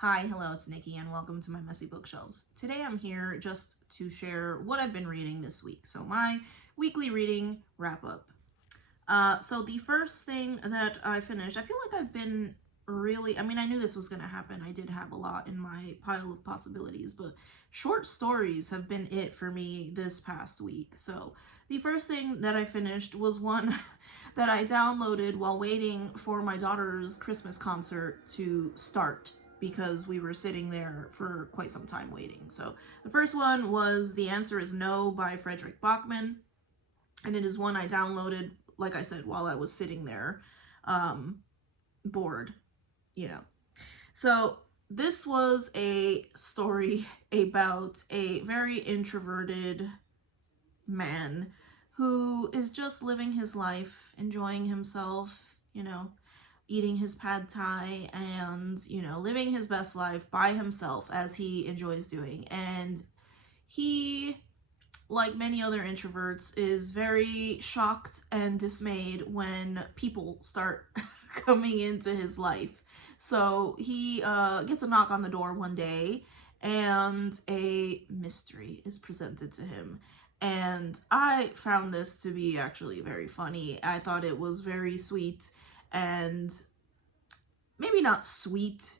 Hi, hello, it's Nikki, and welcome to my messy bookshelves. Today I'm here just to share what I've been reading this week. So my weekly reading wrap-up. So the first thing that I finished, I feel like I've been I knew this was going to happen. I did have a lot in my pile of possibilities, but short stories have been it for me this past week. So the first thing that I finished was one that I downloaded while waiting for my daughter's Christmas concert to start, because we were sitting there for quite some time waiting. So the first one was The Answer Is No by Frederick Bachman, and it is one I downloaded, like I said, while I was sitting there bored, you know. So this was a story about a very introverted man who is just living his life, enjoying himself, eating his pad thai and, living his best life by himself as he enjoys doing. And he, like many other introverts, is very shocked and dismayed when people start coming into his life. So he gets a knock on the door one day, and a mystery is presented to him. And I found this to be actually very funny. I thought it was very sweet, and maybe not sweet,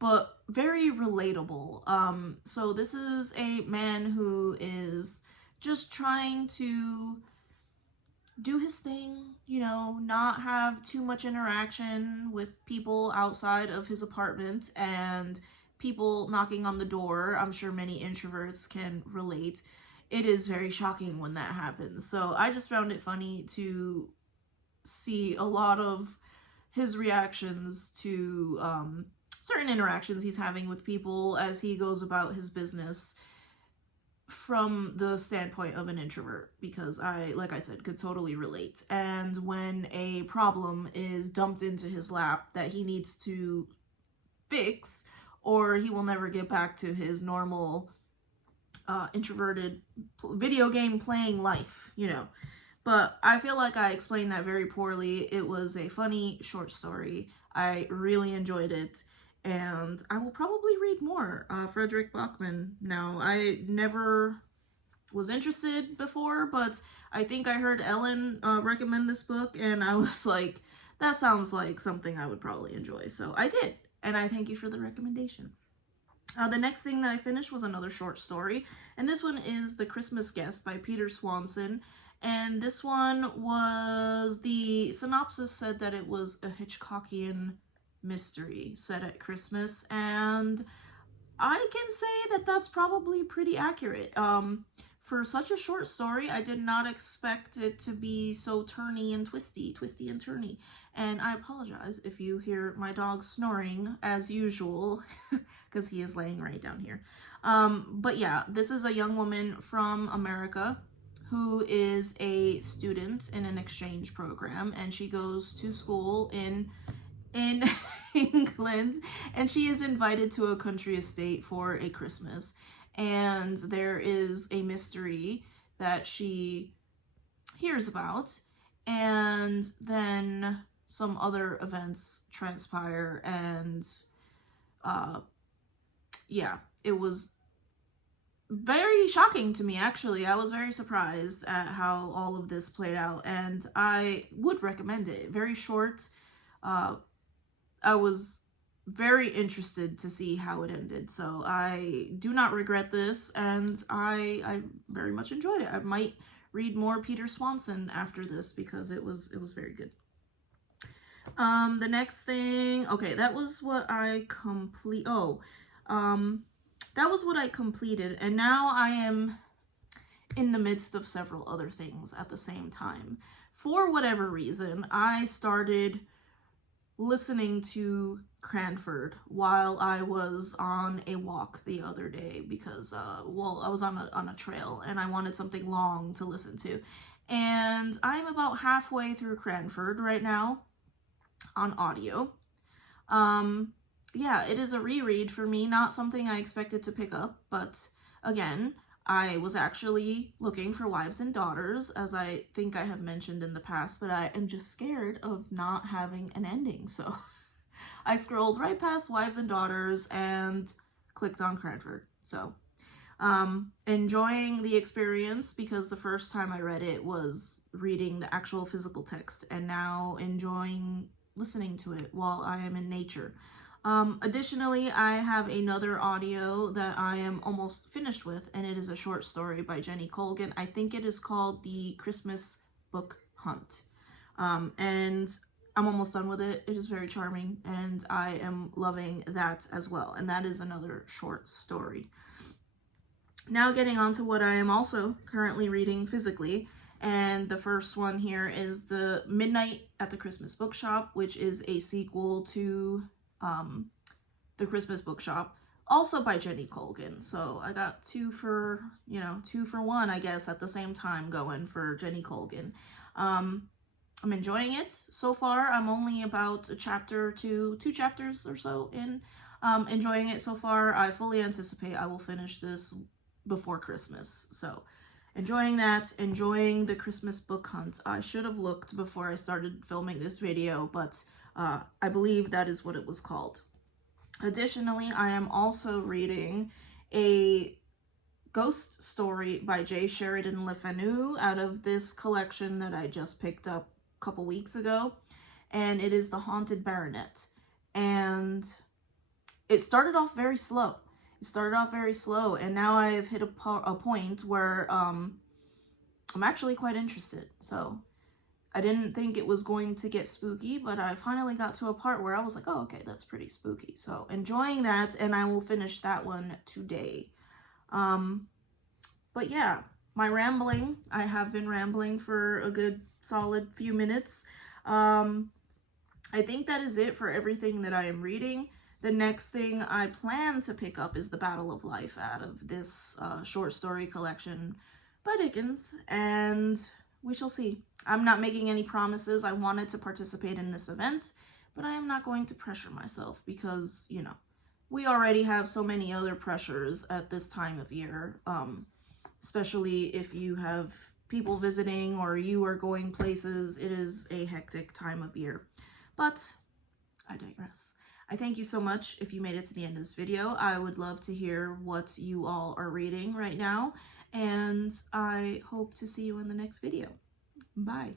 but very relatable. So this is a man who is just trying to do his thing, not have too much interaction with people outside of his apartment and people knocking on the door. I'm sure many introverts can relate. It is very shocking when that happens. So I just found it funny to see a lot of his reactions to certain interactions he's having with people as he goes about his business from the standpoint of an introvert, because like I said, could totally relate. And when a problem is dumped into his lap that he needs to fix, or he will never get back to his normal introverted video game playing life, But I feel like I explained that very poorly. It was a funny short story. I really enjoyed it, and I will probably read more Frederick Bachman now. I never was interested before, but I think I heard Ellen recommend this book, and I was like, that sounds like something I would probably enjoy. So I did, and I thank you for the recommendation. The next thing that I finished was another short story, and this one is The Christmas Guest by Peter Swanson. And this one was, the synopsis said that it was a Hitchcockian mystery set at Christmas, and I can say that that's probably pretty accurate. For such a short story, I did not expect it to be so turny and twisty and turny. And I apologize if you hear my dog snoring as usual, because he is laying right down here. But yeah, this is a young woman from America who is a student in an exchange program, and she goes to school in England, and she is invited to a country estate for a Christmas. And there is a mystery that she hears about, and then some other events transpire, and yeah, it was very shocking to me, actually. I was very surprised at how all of this played out, and I would recommend it. Very short. I was very interested to see how it ended, so I do not regret this, and I very much enjoyed it. I might read more Peter Swanson after this, because it was very good. The next thing, okay, that was what I that was what I completed, and now I am in the midst of several other things at the same time. For whatever reason, I started listening to Cranford while I was on a walk the other day, because I was on a trail and I wanted something long to listen to. And I'm about halfway through Cranford right now on audio. Yeah, it is a reread for me, not something I expected to pick up, but again, I was actually looking for Wives and Daughters, as I think I have mentioned in the past, but I am just scared of not having an ending, so I scrolled right past Wives and Daughters and clicked on Cranford. So, enjoying the experience, because the first time I read it was reading the actual physical text, and now enjoying listening to it while I am in nature. Additionally, I have another audio that I am almost finished with, and it is a short story by Jenny Colgan. I think it is called The Christmas Book Hunt. And I'm almost done with it. It is very charming, and I am loving that as well. And that is another short story. Now getting on to what I am also currently reading physically. And the first one here is The Midnight at the Christmas Bookshop, which is a sequel to The Christmas Bookshop, also by Jenny Colgan. So I got two for one, I guess, at the same time going for Jenny Colgan. I'm enjoying it so far. I'm only about a chapter to 2 chapters or so in. Enjoying it so far. I fully anticipate I will finish this before Christmas. So enjoying that, enjoying the Christmas book hunt. I should have looked before I started filming this video, but I believe that is what it was called. Additionally, I am also reading a ghost story by J. Sheridan Le Fanu out of this collection that I just picked up a couple weeks ago, and it is The Haunted Baronet. And it started off very slow. And now I've hit a point where I'm actually quite interested. So I didn't think it was going to get spooky, but I finally got to a part where I was like, oh, okay, that's pretty spooky. So enjoying that, and I will finish that one today. But yeah, my rambling, I have been rambling for a good solid few minutes. I think that is it for everything that I am reading. The next thing I plan to pick up is The Battle of Life out of this short story collection by Dickens, and we shall see. I'm not making any promises. I wanted to participate in this event, but I am not going to pressure myself because, you know, we already have so many other pressures at this time of year, especially if you have people visiting or you are going places. It is a hectic time of year, but I digress. I thank you so much if you made it to the end of this video. I would love to hear what you all are reading right now, and I hope to see you in the next video. Bye.